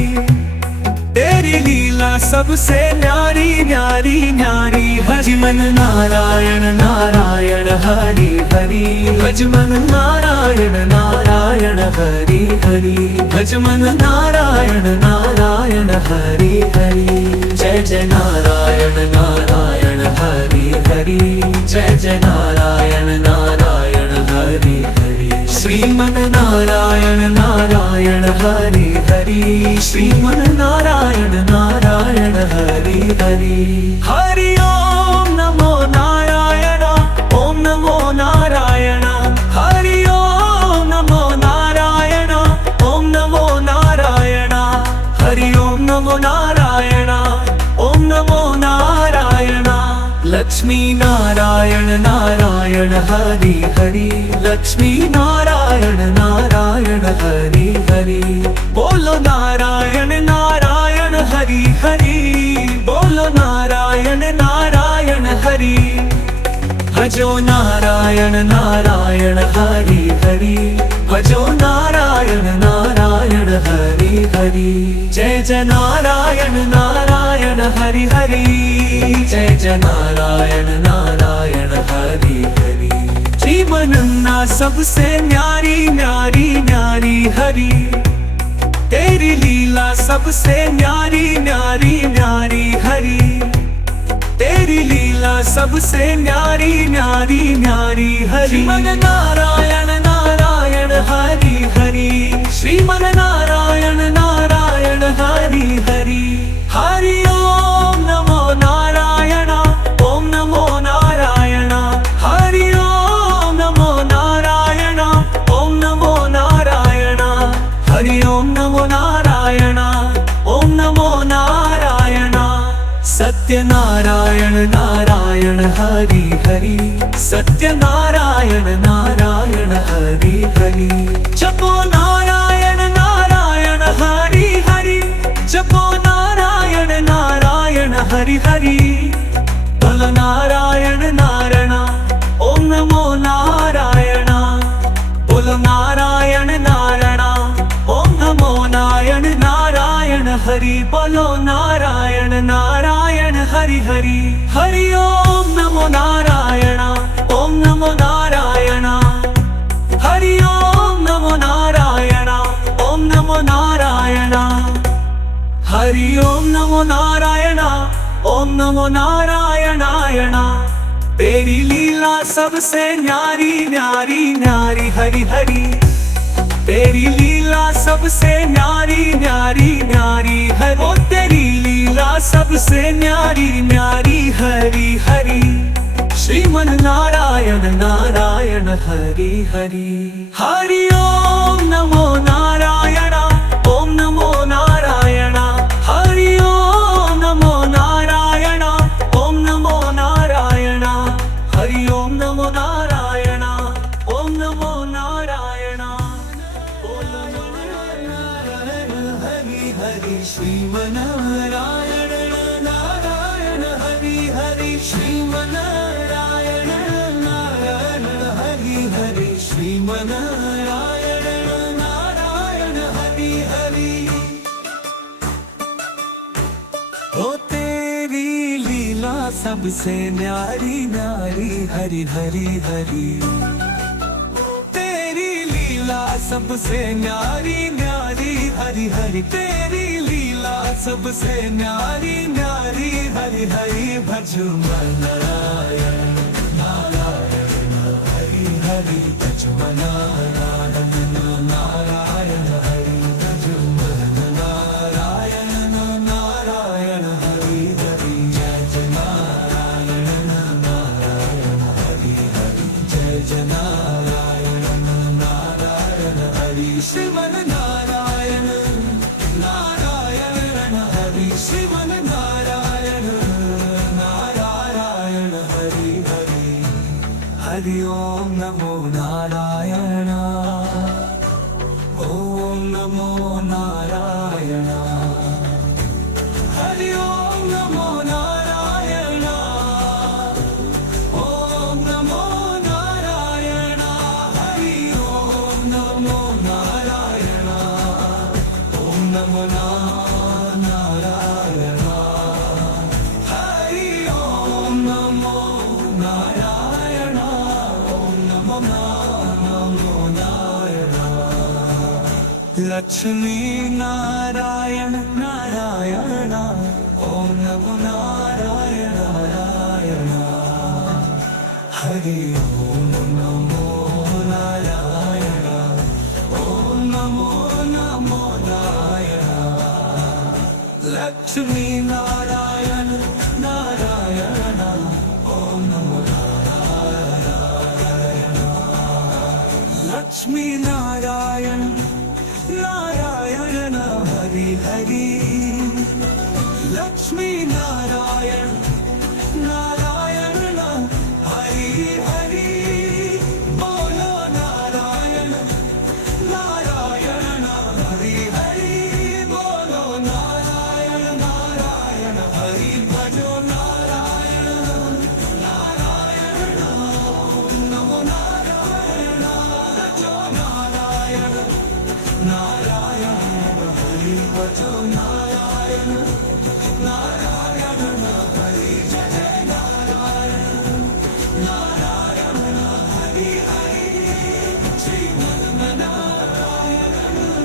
तेरी लीला सबसे न्यारी न्यारी न्यारी। भजमन नारायण नारायण, हरि हरि। भजमन नारायण नारायण, हरि हरि। भजमन नारायण नारायण, हरि हरि। जय जय नारायण नारायण, हरि हरि। जय जय नारायण नारायण, हरि हरि। श्रीमन नारायण नारायण, हरि हरि। श्रीमन नारायण नारायण, हरि हरि। हरि ओम नमो नारायण, ओम नमो नारायण। हरि ओम नमो नारायण, ओम नमो नारायण। हरि ओम नमो नारायण, ओम नमो नारायण। लक्ष्मी नारायण नारायण, हरि हरि। लक्ष्मी नारायण नारायण, हरि हरि। बोलो नारायण नारायण, हरि हरि। बोलो नारायण नारायण, हरि। भजो नारायण नारायण, हरि हरि। भजो नारायण नारायण, हरि हरि। जय जय नारायण नारायण, हरि हरि। जय जय नारायण नारायण, हरि हरि। जीवनन्ना सबसे न्यारी न्यारी न्यारी, हरि। तेरी लीला सबसे न्यारी न्यारी न्यारी, हरि। तेरी लीला सबसे न्यारी न्यारी न्यारी, हरि। श्रीमन नारायण नारायण, हरि हरि। श्रीमन नारायण नारायण हरि हरि हरि ओम नमो नारायण ओम नमो नारायण हरि ओम नमो नारायण ओम नमो नारायण हरि ओम नमो नारायण ओम नमो नारायण सत्यनारायण नारायण हरि हरि सत्यनारायण नारायण हरि हरि जपो नारायण नारायण हरि हरि जपो नारायण नारायण हरि हरि बोलो नारायण नारायण ओम नमो नारायण बोलो नारायण नारायण ओम नमो नारायण नारायण हरि बोलो नारायण नारायण हरि हरि हरि ओम नमो नारायण ओम नमो नारायण हरि ओम नमो नारायण ओम नमो नारायण हरि ओम नमो नारायण ओम नमो नारायणायण तेरी लीला सबसे न्यारी न्यारी न्यारी हरि हरि तेरी लीला सबसे न्यारी न्यारी न्यारी हरि ओ तेरी लीला सबसे न्यारी न्यारी हरि हरि श्रीमन नारायण नारायण हरि हरि हरि ओम नमो नारायण ओम नमो नारायण हरि ओम नमो नारायण ओम नमो नारायण हरि ओम नमो नारायण ओम नमो नारायण हरि हरि श्रीमनारायण नारायण हरि हरि श्रीमनारायण नारायण हरि हरि श्रीमनारायण नारायण हरि हरि ओ तेरी लीला सबसे न्यारी न्यारी हरि हरि हरि सबसे न्यारी न्यारी हरि हरि तेरी लीला सबसे न्यारी न्यारी हरि हरि भजो नारायण नारायण हरि हरि भजो नारायण नारायण हरि भजो नारायण नारायण हरि हरि जय नारायण नारायण हरि हरि जय नारायण श्रीमन नारायण नारायण हरि श्रीमन नारायण नारायण हरि हरि हरि ओम नमो नारायण ओम नमो नारायण हरि ओम नमो नारायण ओम नमो नारायण हरि ओम नमो नारायण ओम नमो नारायण हरि ओम नमो नारायण ओम नमो नारायण लक्ष्मी नारायण नारायण ओम नमो नारायण नारायण हरि ओम नमो नारायण ओम नमो नारायण लक्ष्मी नारायण नारायण ओम नमो नारायण लक्ष्मी नारायण नारायण हरि हरि लक्ष्मी नारायण नारायण हरि हरि बोलो नारायण नारायण हरि हरि बोलो नारायण नारायण हरि भजो नारायण नारायण ओम नमो नारायण भजो नारायण नारायण हरि भजो नारायण नारायण हरि जय नारायण नारायण हरि हरि श्रीमन नारायण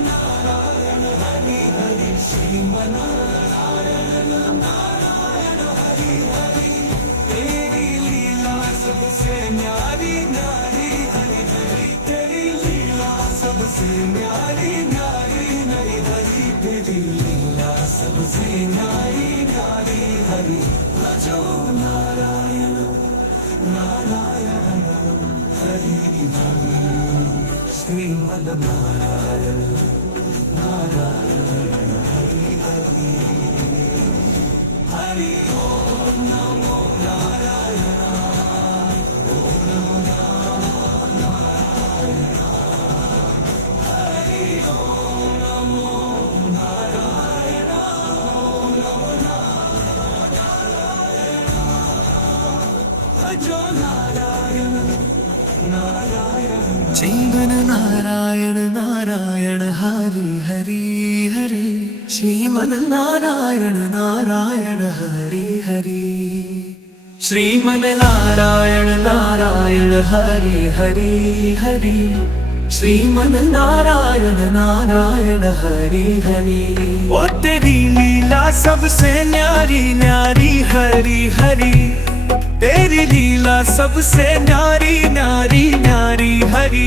नारायण हरि हरि श्रीमन नारायण नारायण हरि हरि तेरी लीला सबसे न्यारी न्यारी हरि हरि तेरी लीला सबसे न्यारी न्यारी तेरी लीला सबसे न्यारी न्यारी हरि भजो नारायण नारायण हरि श्रीमद नारायण नारायण हरि हरि हरि ओम नमो नारायण भजो नारायण नारायण जीवन नारायण नारायण हरि हरि हरि श्रीमन नारायण नारायण हरि हरि श्रीमन नारायण नारायण हरि हरि हरि श्रीमन नारायण नारायण हरि हरि ओ तेरी लीला सबसे न्यारी न्यारी हरि हरि तेरी लीला सबसे न्यारी न्यारी न्यारी हरि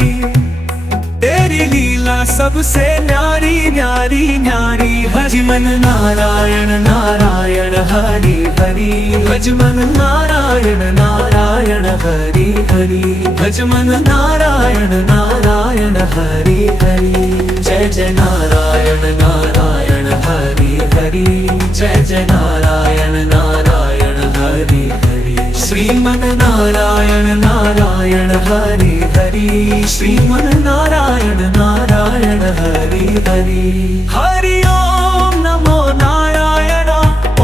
तेरी लीला सबसे न्यारी न्यारी न्यारी भजमन नारायण नारायण हरि हरि भजमन नारायण नारायण हरि हरि भजमन नारायण नारायण हरि हरि जय जय नारायण नारायण हरि हरि जय जय नारायण नारायण हरि हरि श्रीमन नारायण नारायण हरि हरि श्रीमन नारायण नारायण हरि हरि हरि ओम नमो नारायण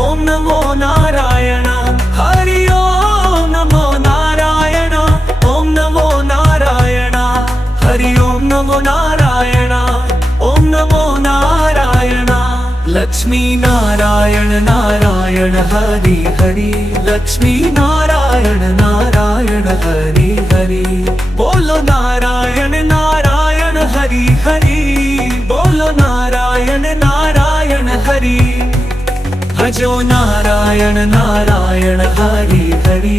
ओम नमो नारायण हरि ओम नमो नारायण ओम नमो नारायण हरि ओम नमो नारायण ओम नमो नारायण लक्ष्मी नारायण नारायण हरि हरि लक्ष्मी नारायण नारायण हरि हरि बोलो नारायण नारायण हरि हरि बोलो नारायण नारायण हरि भजो नारायण नारायण हरि हरि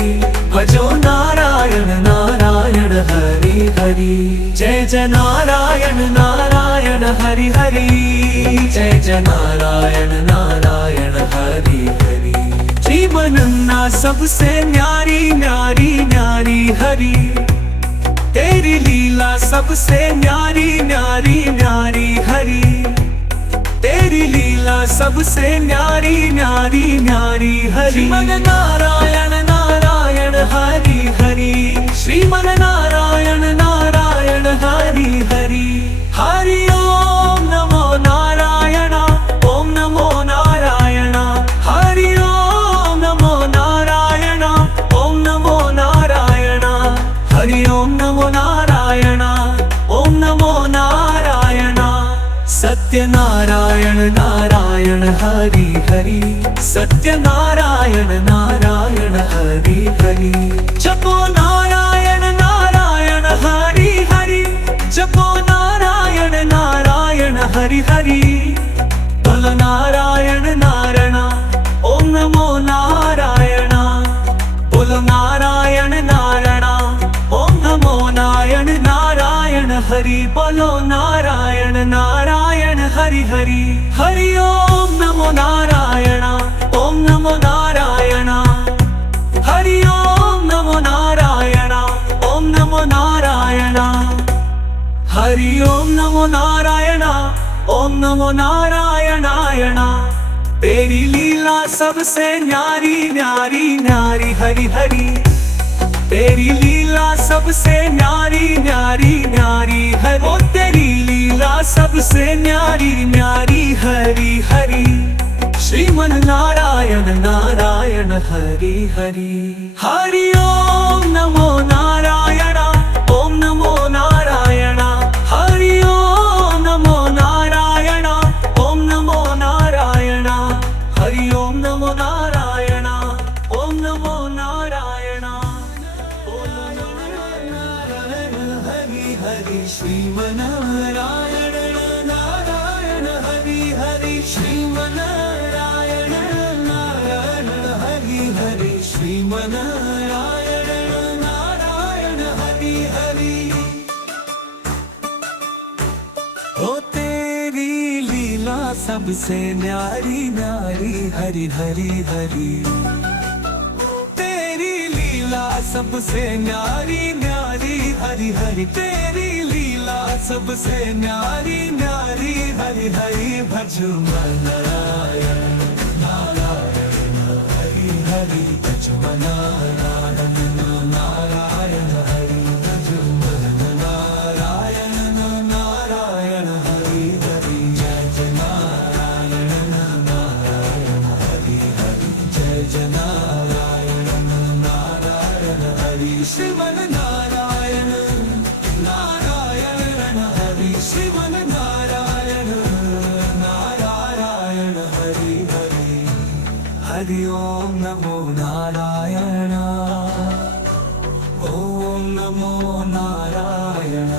भजो नारायण नारायण हरि हरि जय जय नारायण नारायण हरि हरि जय जय नारायण नारायण हरि हरि जीवन ना सबसे न्यारी न्यारी न्यारी हरि तेरी लीला सबसे न्यारी न्यारी न्यारी हरि तेरी लीला सबसे न्यारी न्यारी न्यारी हरि श्रीमन नारायण नारायण हरि हरि श्रीमन नारायण नारायण हरि हरि हरि ओम नमो नारायण ओम नमो नारायण हरि ओम नमो नारायण ओम नमो नारायण हरि ओम नमो नारायण ओम नमो नारायण सत्य नारायण नारायण हरि हरि सत्य नारायण नारायण हरि हरि जपो नारायण नारायण हरि हरि जपो नारायण नारायण हरि हरि बोलो नारायण नारायण ओम नमो नारायण बोलो नारायण नारायण ओम नमो नारायण नारायण हरि बोलो नारायण नारायण हरि हरि हरि ओम नमो नारायण ओम नमो नारायण हरि ओम नमो नारायण ओम नमो नारायण हरि ओम नमो नारायण ओम नमो नारायणायण तेरी लीला सबसे न्यारी न्यारी न्यारी हरि हरि तेरी लीला सबसे न्यारी न्यारी न्यारी हरि ओ तेरी लीला सबसे न्यारी न्यारी हरि हरि श्रीमन नारायण नारायण हरि हरि हरि ओम नमो नारायण ओम नमो नारायण हरि ओम नमो नारायण ओम नमो नारायण हरि ओम नमो नारायण ओम नमो नारायण हरि हरि श्रीमनारायण नारायण हरि हरि श्रीमनारायण नारायण हरि हरि श्रीमनारायण नारायण हरि हरि ओ तेरी लीला सबसे न्यारी न्यारी हरी हरी हरी। तेरी लीला सबसे न्यारी न्यारी हरी हरी। तेरी लीला सबसे न्यारी न्यारी हरी हरी। भज मन नारायण नारायण हरि हरि। भज मन नारायण नारायण हरि। भज मन नारायण नारायण हरि हरि। जय जय नारायण नारायण हरि हरि। जय जय नारायण नारायण हरि। श्रीमन नारायण नारायण हरि। श्रीमन नारायण नारायण हरि हरि। हरि ओम नमो नारायण। ओम नमो नारायण।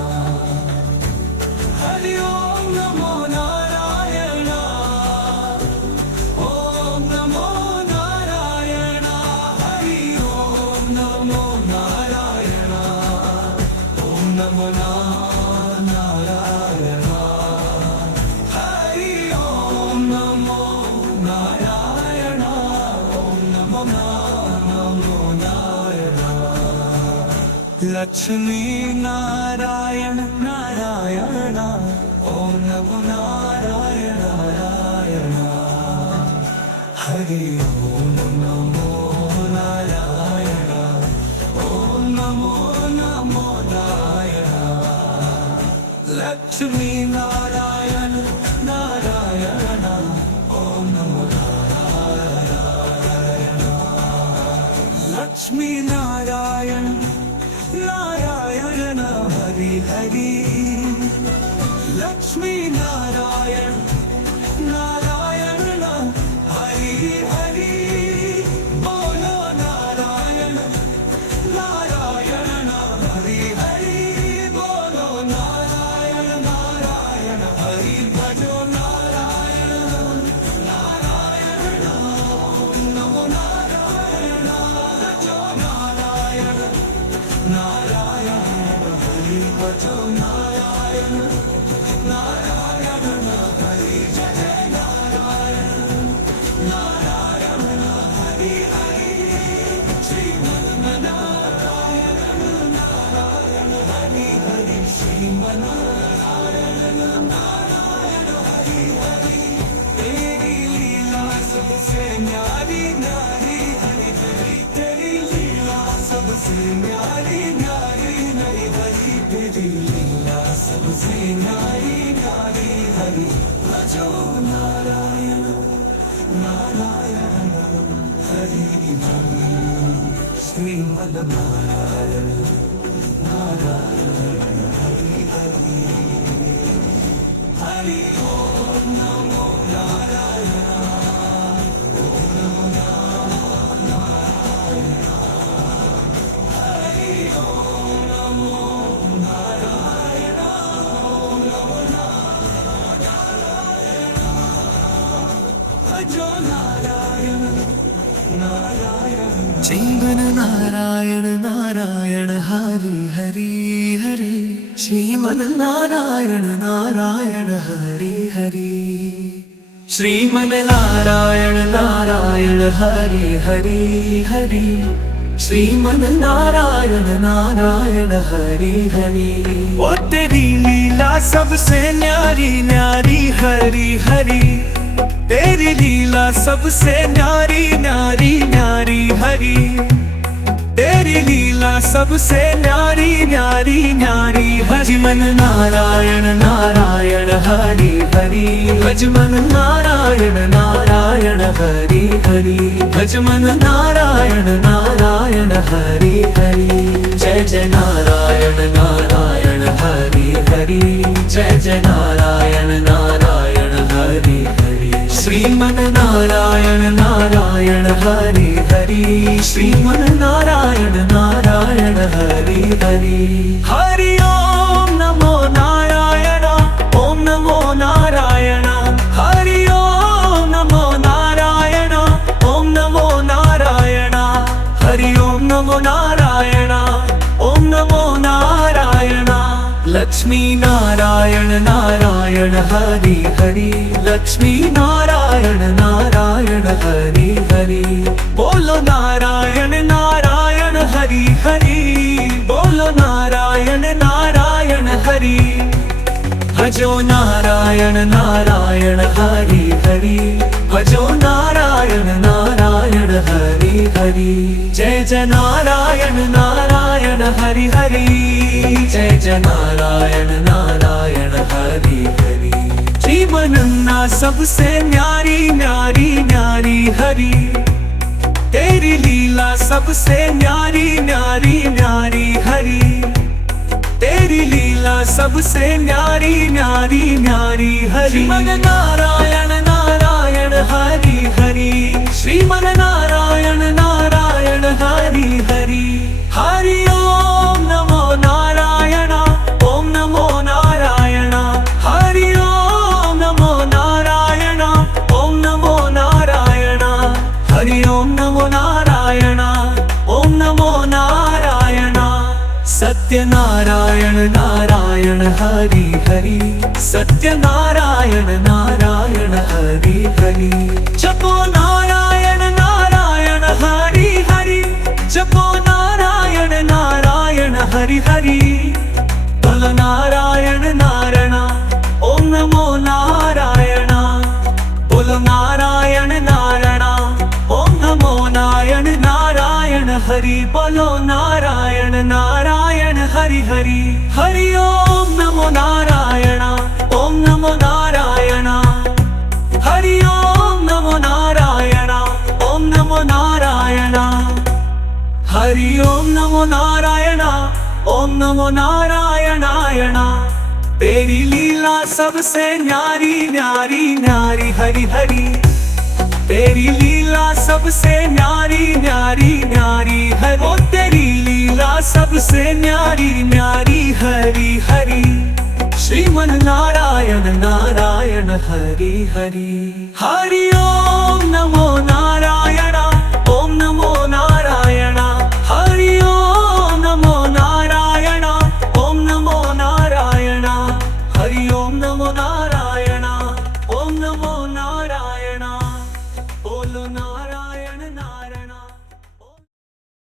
हरि ओम नमो नारायण। ओम नमो नारायण। हरि ओम नमो नारायण। ओम नमो नारायण। हरि ओम नमो नारायण। ओम नमो नारायण। लक्ष्मी नारायण नारायण। ओम नमो नारायण नारायण। हरि ओम नमो नारायण। ओम नमो नारायण। लक्ष्मी नारायण नारायण। ओम नमो नारायण। लक्ष्मी नारायण नारायण हरि हरि। लक्ष्मी नारायण नारायण हरि हरि। बोलो नारायण नारायण हरि हरि। बोलो नारायण नारायण हरि। भजो नारायण नारायण। ओम नमो नारायण। भजो नारायण नारायण हरि। भजो नारायण नारायण हरि। जय जय नारायण नारायण हरि हरि। श्रीमन नारायण नारायण हरि हरि। श्रीमन नारायण नारायण हरि हरि। तेरी लीला सबसे न्यारी न्यारी हरि हरि। तेरी लीला सबसे न्यारी न्यारी हरि हरि। तेरी लीला सबसे न्यारी न्यारी हरि। भजो नारायण नारायण हरि हरि। श्रीमन नारायण नारायण हरि हरि। हरि ओम नमो नारायण। ओम नमो नारायण। हरि ओम नमो नारायण। ओम नमो नारायण। भजो नारायण नारायण। श्रीमन नारायण नारायण हरि हरि हरि। श्रीमन नारायण नारायण हरि हरि। श्रीमन नारायण नारायण हरि हरि हरि। श्रीमन नारायण नारायण हरि हरि। ओ तेरी लीला सबसे न्यारी न्यारी हरि हरि। तेरी लीला सबसे न्यारी न्यारी न्यारी हरि। तेरी लीला सबसे न्यारी न्यारी न्यारी। भज मन नारायण नारायण हरि हरि। भज मन नारायण नारायण हरि हरि। भज मन नारायण नारायण हरि हरि। जय जय नारायण नारायण हरि हरि। जय जय नारायण नारायण हरि हरि। श्रीमन नारायण नारायण हरि हरि। श्रीमन नारायण नारायण हरि हरि। हरि ओम नमो नारायण। ओम नमो नारायण। हरि ओम नमो नारायण। ओम नमो नारायण। हरि ओम नमो नारायण। ओम नमो नारायण। लक्ष्मी नारायण नारायण नारायण हरि हरि लक्ष्मी नारायण नारायण हरि हरि बोलो नारायण नारायण हरि हरि बोलो नारायण नारायण हरि भजो नारायण नारायण हरि हरि भजो नारायण नारायण हरि हरि जय जय नारायण नारायण हरि हरि जय जय नारायण नारायण हरि हरि जीवन ना सबसे न्यारी न्यारी न्यारी हरि तेरी लीला सबसे न्यारी न्यारी न्यारी हरि तेरी लीला सबसे न्यारी न्यारी न्यारी हरि श्रीमन नारायण नारायण हरि हरि श्रीमन नारायण नारायण हरि हरि हरि ओम नमो नारायण ओम नमो नारायण हरि ओम नमो नारायण ओम नमो नारायण हरि ओम नमो नारायण ओम नमो नारायण सत्य नारायण नारायण हरि हरि सत्य नारायण नारायण हरि हरि जपो नारायण नारायण हरि हरि जपो नारायण नारायण हरि हरि बोलो नारायण नारायण ओम नमो नारायण बोलो नारायण नारायण ओम नमो नारायण नारायण हरि बोलो नारायण नारायण हरि हरि हरि ओम नमो नारायण ओम नमो नारायण हरि ओम नमो नारायण ओम नमो नारायण हरि ओम नमो नारायण ओम नमो नारायणायण तेरी लीला सबसे न्यारी न्यारी न्यारी हरि हरि तेरी लीला सबसे न्यारी न्यारी न्यारी हरि ओ तेरी लीला सबसे न्यारी न्यारी हरि हरि श्रीमन नारायण नारायण हरि हरि हरि